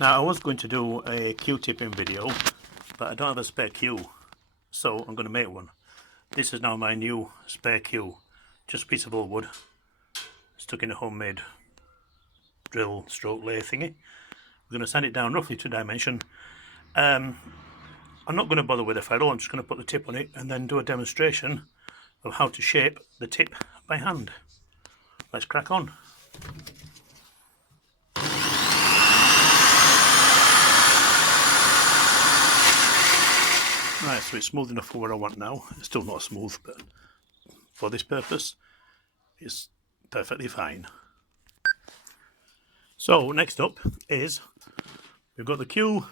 Now I was going to do a Q-tipping video, but I don't have a spare Q, so I'm going to make one. This is now my new spare Q, just a piece of old wood stuck in a homemade drill stroke lathe thingy. We're going to sand it down roughly to dimension. I'm not going to bother with a ferrule, I'm just going to put the tip on it and then do a demonstration of how to shape the tip by hand. Let's crack on. Right, so it's smooth enough for what I want now. It's still not smooth, but for this purpose, it's perfectly fine. So next up is, we've got the Q,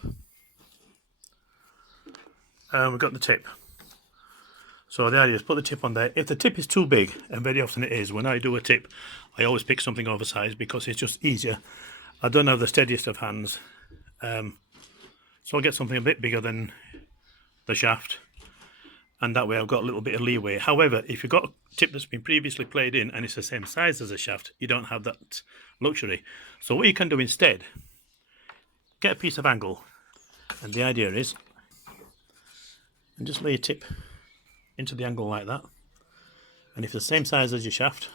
and we've got the tip. So the idea is put the tip on there. If the tip is too big, and very often it is, when I do a tip, I always pick something oversized because it's just easier. I don't have the steadiest of hands, so I'll get something a bit bigger than the shaft, and that way I've got a little bit of leeway. However, if you've got a tip that's been previously played in and it's the same size as a shaft, you don't have that luxury. So what you can do instead, get a piece of angle, and the idea is, and just lay your tip into the angle like that, and if it's the same size as your shaft,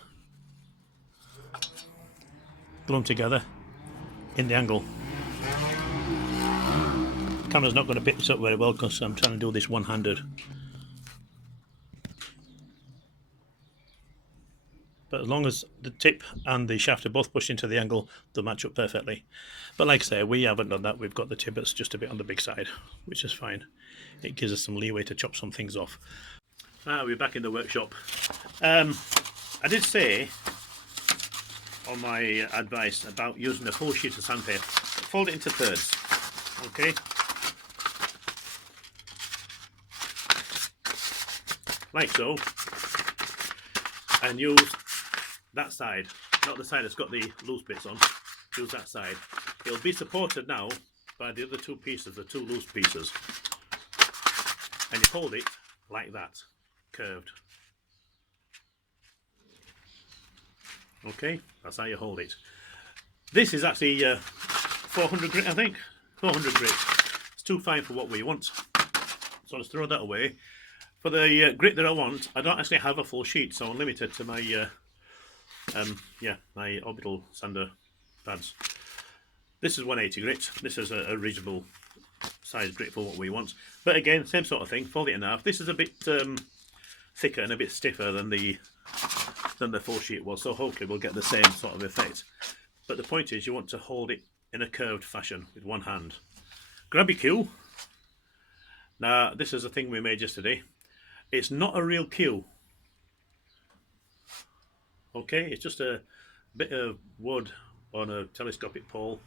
glue them together in the angle. The camera's not going to pick this up very well because I'm trying to do this one-handed, but as long as the tip and the shaft are both pushed into the angle, they'll match up perfectly. But like I say, we haven't done that. We've got the tip that's just a bit on the big side, which is fine. It gives us some leeway to chop some things off. We're back in the workshop. I did say on my advice about using a full sheet of sandpaper, fold it into thirds, okay? Like so, and use that side, not the side that's got the loose bits on. Use that side. It'll be supported now by the other two pieces, the two loose pieces, and you hold it like that, curved. Okay, that's how you hold it. This is actually 400 grit, I think. 400 grit. It's too fine for what we want, so let's throw that away. For the grit that I want, I don't actually have a full sheet, so I'm limited to my my orbital sander pads. This is 180 grit. This is a reasonable size grit for what we want. But again, same sort of thing. Fold it in half. This is a bit thicker and a bit stiffer than the full sheet was, so hopefully we'll get the same sort of effect. But the point is, you want to hold it in a curved fashion with one hand. Grab your Q. Now, this is a thing we made yesterday. It's not a real Q. Okay, it's just a bit of wood on a telescopic pole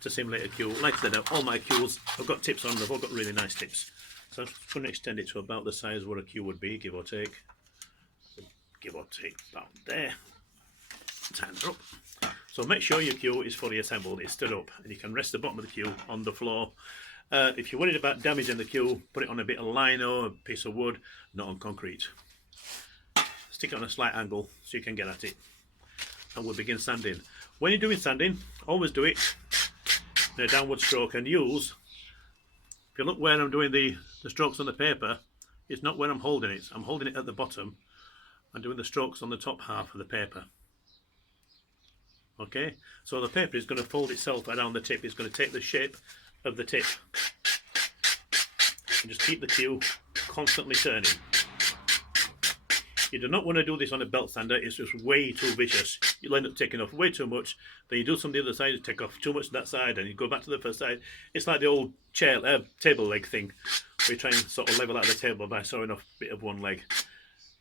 to simulate a Q. Like I said, all my Qs, I've got tips on them, they've all got really nice tips. So I'm just going to extend it to about the size what a Q would be, give or take. Give or take about there. Tighten it up. So make sure your Q is fully assembled, it's stood up, and you can rest the bottom of the Q on the floor. If you're worried about damaging the Q, put it on a bit of lino, a piece of wood, not on concrete. Stick it on a slight angle so you can get at it, and we'll begin sanding. When you're doing sanding, always do it in a downward stroke, and use, if you look where I'm doing the strokes on the paper, it's not where I'm holding it. I'm holding it at the bottom and doing the strokes on the top half of the paper. Okay, so the paper is going to fold itself around the tip. It's going to take the shape of the tip, and just keep the Q constantly turning. You do not want to do this on a belt sander. It's just way too vicious. You'll end up taking off way too much. Then you do some on the other side, you take off too much on that side, and you go back to the first side. It's like the old chair table leg thing, where you try and sort of level out the table by sawing off a bit of one leg,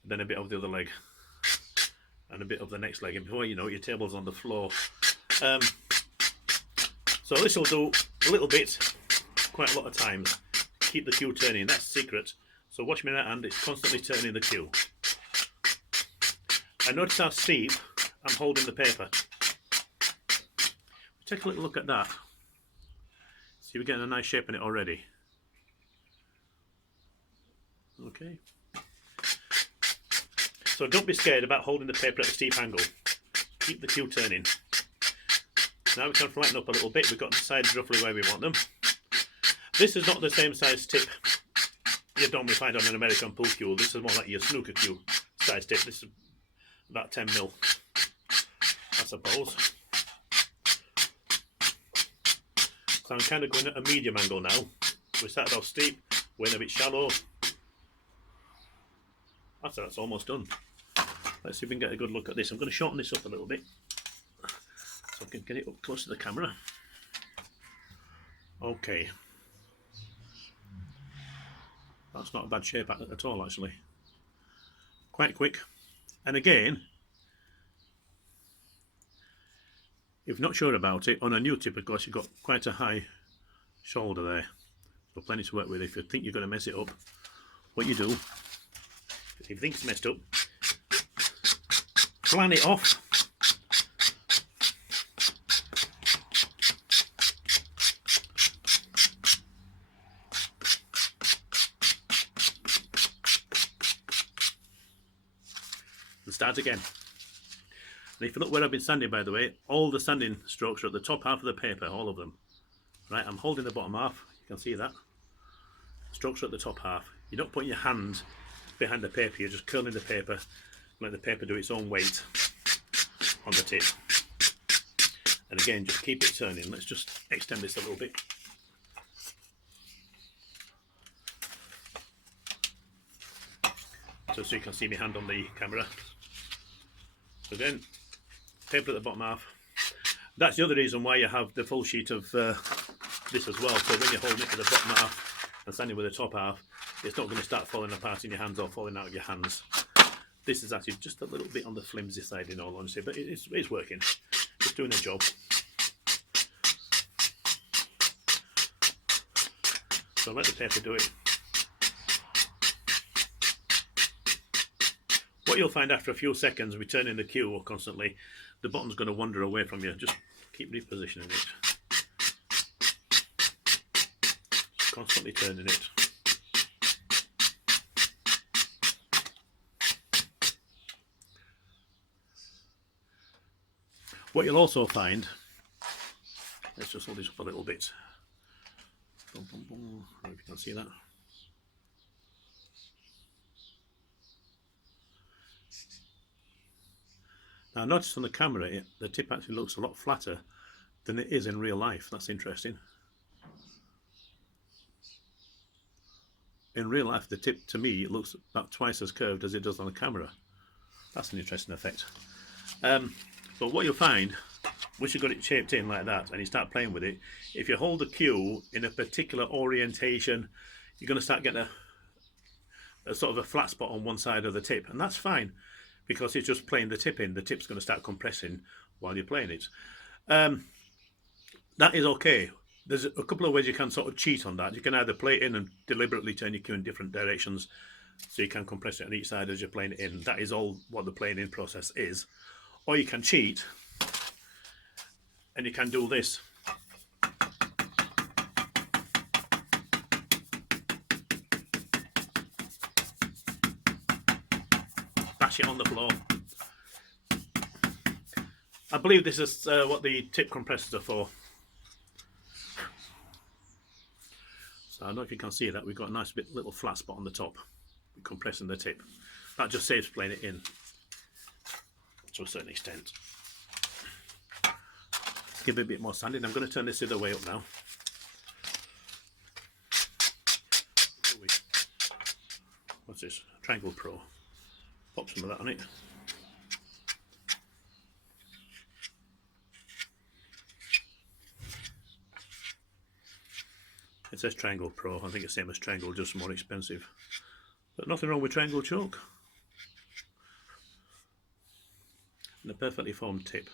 then a bit of the other leg, and a bit of the next leg, and before you know it, your table's on the floor. So this will do a little bit, quite a lot of times. Keep the Q turning, that's the secret. So watch me right hand, it's constantly turning the Q. And notice how steep I'm holding the paper. Take a little look at that. See, we're getting a nice shape in it already. Okay. So don't be scared about holding the paper at a steep angle. Keep the Q turning. Now we can flatten up a little bit. We've got the sides roughly where we want them. This is not the same size tip you'd normally find on an American pool cue. This is more like your snooker cue size tip. This is about 10 mil, I suppose. So I'm kind of going at a medium angle now. We started off steep, went a bit shallow. That's almost done. Let's see if we can get a good look at this. I'm going to shorten this up a little bit so I can get it up close to the camera. Okay. That's not a bad shape at all, actually. Quite quick. And again, if you're not sure about it, on a new tip, of course, you've got quite a high shoulder there. So plenty to work with. If you think you're going to mess it up, what you do, if you think it's messed up, plan it off. And start again. And if you look where I've been sanding, by the way, all the sanding strokes are at the top half of the paper, all of them. Right, I'm holding the bottom half, you can see that. Strokes are at the top half. You're not putting your hand behind the paper, you're just curling the paper, let the paper do its own weight on the tip. And again, just keep it turning. Let's just extend this a little bit. So you can see my hand on the camera. So again, paper at the bottom half. That's the other reason why you have the full sheet of this as well. So when you're holding it to the bottom half and standing with the top half, it's not going to start falling apart in your hands or falling out of your hands. This is actually just a little bit on the flimsy side, in all honesty, but it's working. It's doing a job. So let the paper do it. What you'll find after a few seconds returning the cue constantly, the bottom's going to wander away from you. Just keep repositioning it. Just constantly turning it. What you'll also find, let's just hold this up a little bit. Boom, boom, boom. I don't know if you can see that. Now notice on the camera, the tip actually looks a lot flatter than it is in real life. That's interesting. In real life, the tip, to me, it looks about twice as curved as it does on the camera. That's an interesting effect. But what you'll find, once you've got it shaped in like that and you start playing with it, if you hold the cue in a particular orientation, you're going to start getting a sort of a flat spot on one side of the tip, and that's fine because it's just playing the tip in. The tip's going to start compressing while you're playing it. That is okay. There's a couple of ways you can sort of cheat on that. You can either play it in and deliberately turn your cue in different directions so you can compress it on each side as you're playing it in. That is all what the playing in process is. Or you can cheat and you can do this. Bash it on the floor. I believe this is what the tip compressors are for. So I don't know if you can see that, we've got a nice little flat spot on the top. We're compressing the tip. That just saves playing it in to a certain extent. Let's give it a bit more sanding. I'm going to turn this the other way up now. What's this? Triangle Pro. Pop some of that on it. It says Triangle Pro. I think it's the same as Triangle, just more expensive. But nothing wrong with Triangle Choke. And a perfectly formed tip.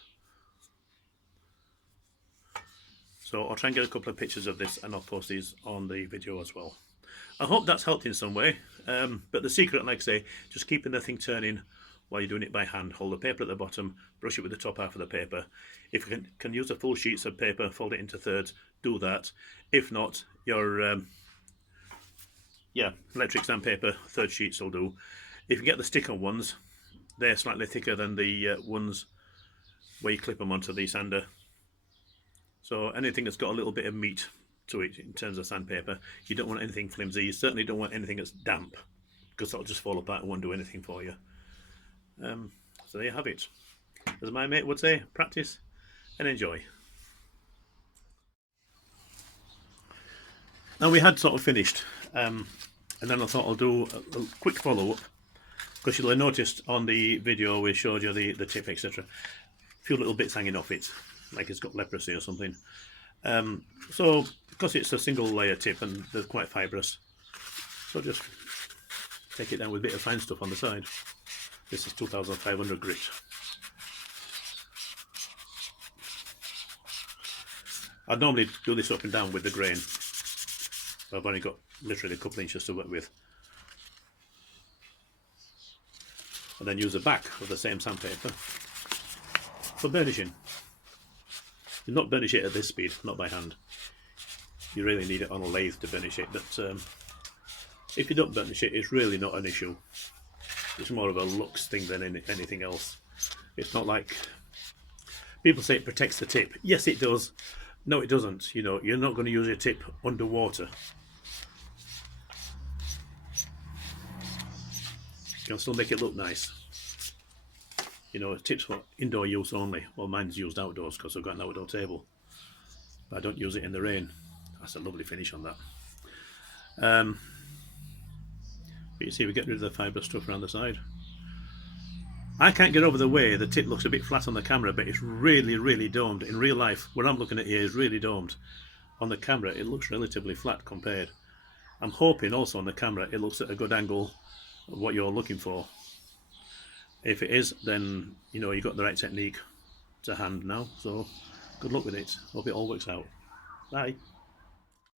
So I'll try and get a couple of pictures of this and I'll post these on the video as well. I hope that's helped in some way. But the secret, like I say, just keeping the thing turning while you're doing it by hand. Hold the paper at the bottom, brush it with the top half of the paper. If you can use the full sheets of paper, fold it into thirds, do that. If not, your electric sandpaper, third sheets will do. If you get the sticker ones, they're slightly thicker than the ones where you clip them onto the sander. So anything that's got a little bit of meat to it in terms of sandpaper, you don't want anything flimsy. You certainly don't want anything that's damp, because that'll just fall apart and won't do anything for you. So there you have it. As my mate would say, practice and enjoy. Now we had sort of finished, and then I thought I'll do a quick follow-up, because you'll have noticed on the video we showed you the tip, etc. A few little bits hanging off it, like it's got leprosy or something. So because it's a single layer tip and they're quite fibrous, so just take it down with a bit of fine stuff on the side. This is 2500 grit. I'd normally do this up and down with the grain. I've only got literally a couple inches to work with. And then use the back of the same sandpaper for burnishing. You not burnish it at this speed, not by hand. You really need it on a lathe to burnish it, but if you don't burnish it, it's really not an issue. It's more of a looks thing than anything else. It's not like people say it protects the tip. Yes, it does. No, it doesn't. You know, you're not going to use your tip underwater. You can still make it look nice. You know, tips for indoor use only. Well, mine's used outdoors because I've got an outdoor table. But I don't use it in the rain. That's a lovely finish on that. But you see, we get rid of the fibre stuff around the side. I can't get over the way the tip looks a bit flat on the camera, but it's really, really domed. In real life, what I'm looking at here is really domed. On the camera, it looks relatively flat compared. I'm hoping also on the camera it looks at a good angle of what you're looking for. If it is, then you know you've got the right technique to hand now. So good luck with it. Hope it all works out. Bye.